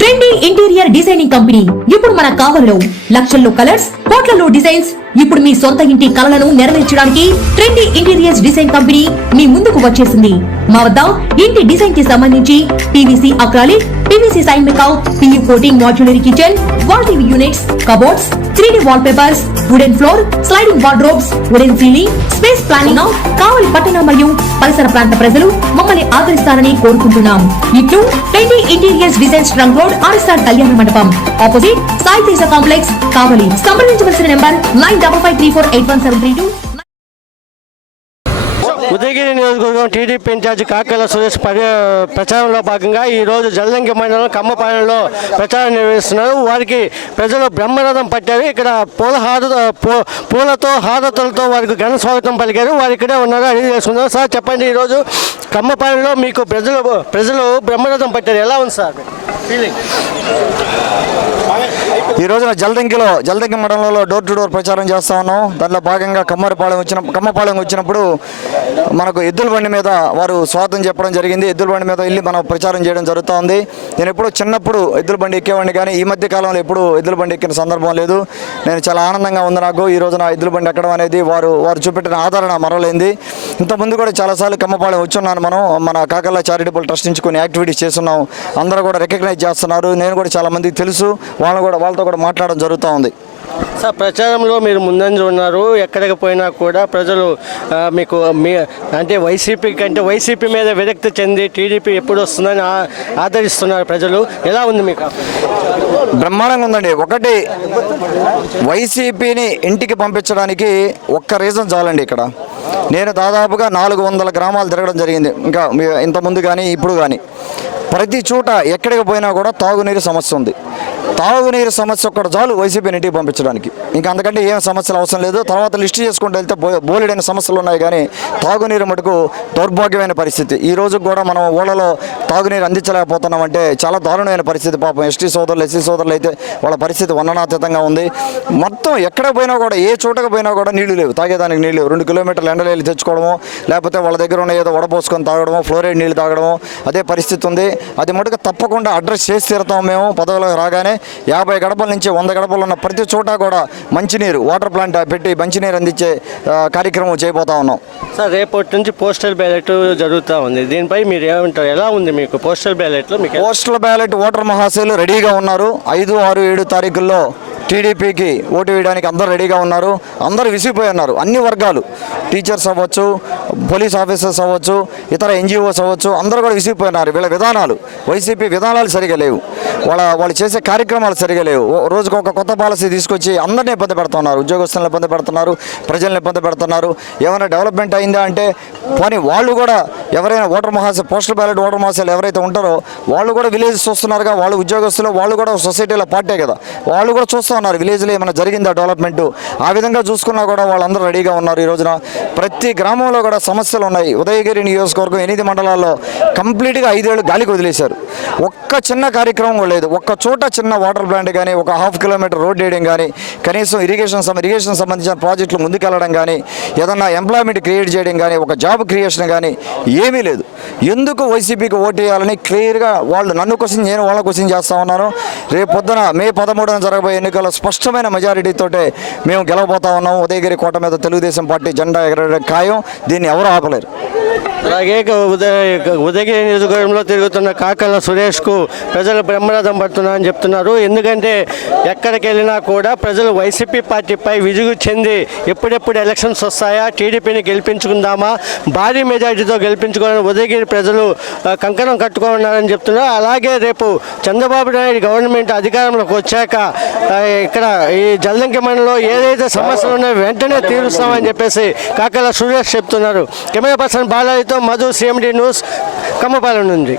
Trendy interior designing company ఇప్పుడు మన కావలిలో లక్షల్లో కలర్స్, కోట్లలో డిజైన్స్. ఇప్పుడు మీ సొంత ఇంటి కలలను నెరవేర్చడానికి ట్రెండీ ఇంటీరియర్స్ డిజైన్ కంపెనీ మీ ముందుకు వచ్చేసింది. మా వద్ద ఇంటి డిజైన్ కి సంబంధించి PVC acrylic, PVC sign make out, PU coating, modular kitchen, wall TV units, cupboards, 3D wall papers, wooden floor, sliding wardrobes, wooden ceiling, space planning. Kavali పట్టణ మరియు పరిసర ప్రాంత ప్రజలు మమ్మల్ని ఆదరిస్తారని కోరుకుంటున్నాం. ఇట్లు trendy interiors design trunk road, RSR Kalyana Mandapam, opposite Sai Teja complex, Kavali. సంప్రదించవలసిన నెంబర్ 9553481732. ఉదయగిరి నియోజకవర్గం టీడీపీ ఇన్ఛార్జ్ కాకల సురేష్ ప్రచారంలో భాగంగా ఈరోజు జలదంకి మండలం కమ్మపాలెంలో ప్రచారం నిర్వహిస్తున్నారు. వారికి ప్రజలు బ్రహ్మరథం పట్టారు. ఇక్కడ పూలతో హారతులతో వారికి ఘన స్వాగతం పలికారు. వారు ఇక్కడే ఉన్నారు, అడిగి చేసుకున్నారు. సార్ చెప్పండి, ఈరోజు కమ్మపాలెంలో మీకు ప్రజలు బ్రహ్మరథం పట్టారు, ఎలా ఉంది సార్ ఫీలింగ్? ఈ రోజున జలదంకి మండలంలో డోర్ టు డోర్ ప్రచారం చేస్తా ఉన్నాం. దాంట్లో భాగంగా కమ్మపాలెం వచ్చినప్పుడు మనకు ఎద్దుల బండి మీద వారు స్వాగతం చెప్పడం జరిగింది. ఎద్దుల బండి మీద వెళ్ళి మనం ప్రచారం చేయడం జరుగుతూ ఉంది. నేను ఎప్పుడూ చిన్నప్పుడు ఎద్దుల బండి ఎక్కేవాడిని, కానీ ఈ మధ్య కాలంలో ఎప్పుడు ఎద్దుల బండి ఎక్కిన సందర్భం లేదు. నేను చాలా ఆనందంగా ఉంది నాకు ఈ రోజున ఎద్దుల బండి ఎక్కడం అనేది. వారు చూపెట్టిన ఆదరణ మరవలేంది. ఇంతకుముందు కూడా చాలాసార్లు కమ్మపాలెం వచ్చున్నాను. మన కాకర్ల చారిటబుల్ ట్రస్ట్ నుంచి కొన్ని యాక్టివిటీస్ చేస్తున్నాం. అందరూ కూడా రికగ్నైజ్ చేస్తున్నారు. నేను కూడా చాలా మందికి తెలుసు, వాళ్ళతో కూడా మాట్లాడడం జరుగుతూ ఉంది. సార్, ప్రచారంలో మీరు ముందంజ ఉన్నారు. ఎక్కడికి పోయినా కూడా ప్రజలు మీకు అంటే వైసీపీ మీద విరక్తి చెంది టీడీపీ ఎప్పుడు వస్తుందని ఆదరిస్తున్నారు ప్రజలు. ఎలా ఉంది మీకు? బ్రహ్మాండంగా ఉందండి. ఒకటి, వైసీపీని ఇంటికి పంపించడానికి ఒక్క రీజన్ చాలండి. ఇక్కడ నేను దాదాపుగా 400 గ్రామాలు తిరగడం జరిగింది. ఇంకా ఇంతకుముందు కానీ ఇప్పుడు కానీ ప్రతి చోట ఎక్కడికి పోయినా కూడా తాగునీరు సమస్య ఉంది. తాగునీరు సమస్య ఒక్కటి చాలు వైసీపీని ఇంటికి పంపించడానికి. ఇంకా అంతకంటే ఏం సమస్యలు అవసరం లేదు. తర్వాత లిస్టు చేసుకుంటూ వెళ్తే బోలెడైన సమస్యలు ఉన్నాయి, కానీ తాగునీరు మటుకు దౌర్భాగ్యమైన పరిస్థితి. ఈ రోజు కూడా మనం ఊళ్ళలో తాగునీరు అందించలేకపోతున్నామంటే చాలా దారుణమైన పరిస్థితి. పాపం ఎస్టీ సోదరులు, ఎస్సీ సోదరులు అయితే వాళ్ళ పరిస్థితి వర్ణనాతీతంగా ఉంది. మొత్తం ఎక్కడ పోయినా కూడా, ఏ చోటకు పోయినా కూడా నీళ్లు లేవు, తాగేదానికి నీళ్ళు లేవు. 2 కిలోమీటర్లు ఎండలేళ్ళు తెచ్చుకోవడము, లేకపోతే వాళ్ళ దగ్గర ఉన్న ఏదో వడపోసుకొని తాగడము, ఫ్లోరైడ్ నీళ్ళు తాగడము, అదే పరిస్థితి ఉంది. అది మటుకు తప్పకుండా అడ్రస్ చేసి తీరుతాం. మేము పదవిలోకి రాగానే 50 గడపల నుంచి 100 గడపలు ఉన్న ప్రతి చోట కూడా మంచినీరు, వాటర్ ప్లాంట్ పెట్టి మంచినీరు అందించే కార్యక్రమం చేయబోతా ఉన్నాం. సార్, రేపటి నుంచి పోస్టల్ బ్యాలెట్ జరుగుతూ ఉంది. దీనిపై మీరు ఏమంటారు? ఎలా ఉంది మీకు పోస్టల్ బ్యాలెట్లో? మీకు పోస్టల్ బ్యాలెట్ ఓటర్ మహాశయులు రెడీగా ఉన్నారు. 5, 6, 7 తారీఖుల్లో టీడీపీకి ఓటు వేయడానికి అందరూ రెడీగా ఉన్నారు. అందరూ విసిగిపోయి ఉన్నారు. అన్ని వర్గాలు, టీచర్స్ అవ్వచ్చు, పోలీస్ ఆఫీసర్స్ అవ్వచ్చు, ఇతర ఎన్జిఓస్ అవ్వచ్చు, అందరూ కూడా విసిగిపోయినారు. వీళ్ళ విధానాలు, వైసీపీ విధానాలు సరిగా లేవు. వాళ్ళు చేసే కార్యక్రమాలు సరిగా లేవు. రోజుకు ఒక కొత్త పాలసీ తీసుకొచ్చి అందరినీ ఇబ్బంది పెడుతున్నారు. ఉద్యోగస్తులను ఇబ్బంది పెడుతున్నారు, ప్రజలను ఇబ్బంది పెడుతున్నారు. ఏమైనా డెవలప్మెంట్ అయిందా అంటే పోనీ వాళ్ళు కూడా ఎవరైనా పోస్టల్ బ్యాలెట్ ఓటర్ మహాశయులు ఎవరైతే ఉంటారో వాళ్ళు కూడా విలేజెస్ చూస్తున్నారుగా. వాళ్ళు ఉద్యోగస్తులు, వాళ్ళు కూడా సొసైటీలో పార్టీ కదా, వాళ్ళు కూడా చూస్తున్నారు విలేజ్లో ఏమైనా జరిగిందా డెవలప్మెంట్. ఆ విధంగా చూసుకున్నా కూడా వాళ్ళందరూ రెడీగా ఉన్నారు. ఈ రోజున ప్రతి గ్రామంలో కూడా సమస్యలు ఉన్నాయి. ఉదయగిరి నియోజకవర్గం 8 మండలాల్లో కంప్లీట్గా 5 ఏళ్ళు గాలికి వదిలేశారు. ఒక్క చిన్న కార్యక్రమం కూడా లేదు. ఒక్క చోట చిన్న వాటర్ ప్లాంట్ కానీ, ఒక 1/2 కిలోమీటర్ రోడ్ వేయడం కానీ, కనీసం ఇరిగేషన్ సంబంధించిన ప్రాజెక్టులు ముందుకెళ్ళడం కానీ, ఏదన్నా ఎంప్లాయ్మెంట్ క్రియేట్ చేయడం కానీ, ఒక జాబ్ క్రియేషన్ కానీ ఏమీ లేదు. ఎందుకు వైసీపీకి ఓటు వేయాలని క్లియర్గా వాళ్ళు నన్ను క్వశ్చన్, నేను వాళ్ళ క్వశ్చన్ చేస్తా ఉన్నాను. రేపు పొద్దున మే 13న జరగబోయే ఎన్నికల్లో స్పష్టమైన మెజారిటీతోటే మేము గెలవబోతా ఉన్నాం. ఉదయగిరి కోట మీద తెలుగుదేశం పార్టీ జెండా ఎగరడం ఖాయం. దీన్ని ఎవరు ఆపలేరు. అలాగే ఉదయగిరి నియోజకవర్గంలో తిరుగుతున్న కాకల సురేష్కు ప్రజలు బ్రహ్మరథం పడుతున్నారని చెప్తున్నారు. ఎందుకంటే ఎక్కడికి వెళ్ళినా కూడా ప్రజలు వైసీపీ పార్టీపై విసుగు చెంది ఎప్పుడెప్పుడు ఎలక్షన్స్ వస్తాయా, టీడీపీని గెలిపించుకుందామా, భారీ మెజారిటీతో గెలిపించుకోవాలని ఉదయగిరి ప్రజలు కంకణం కట్టుకోవాలని చెప్తున్నారు. అలాగే రేపు చంద్రబాబు నాయుడు గవర్నమెంట్ అధికారంలోకి వచ్చాక ఇక్కడ ఈ జలదంకి మండలంలో ఏదైతే సమస్యలు ఉన్నాయో వెంటనే తీరుస్తామని చెప్పేసి కాకల సురేష్ చెప్తున్నారు. కెమెరా పర్సన్ బాలాజీతో మధు, CMD న్యూస్, కమ్మపాలెం నుండి.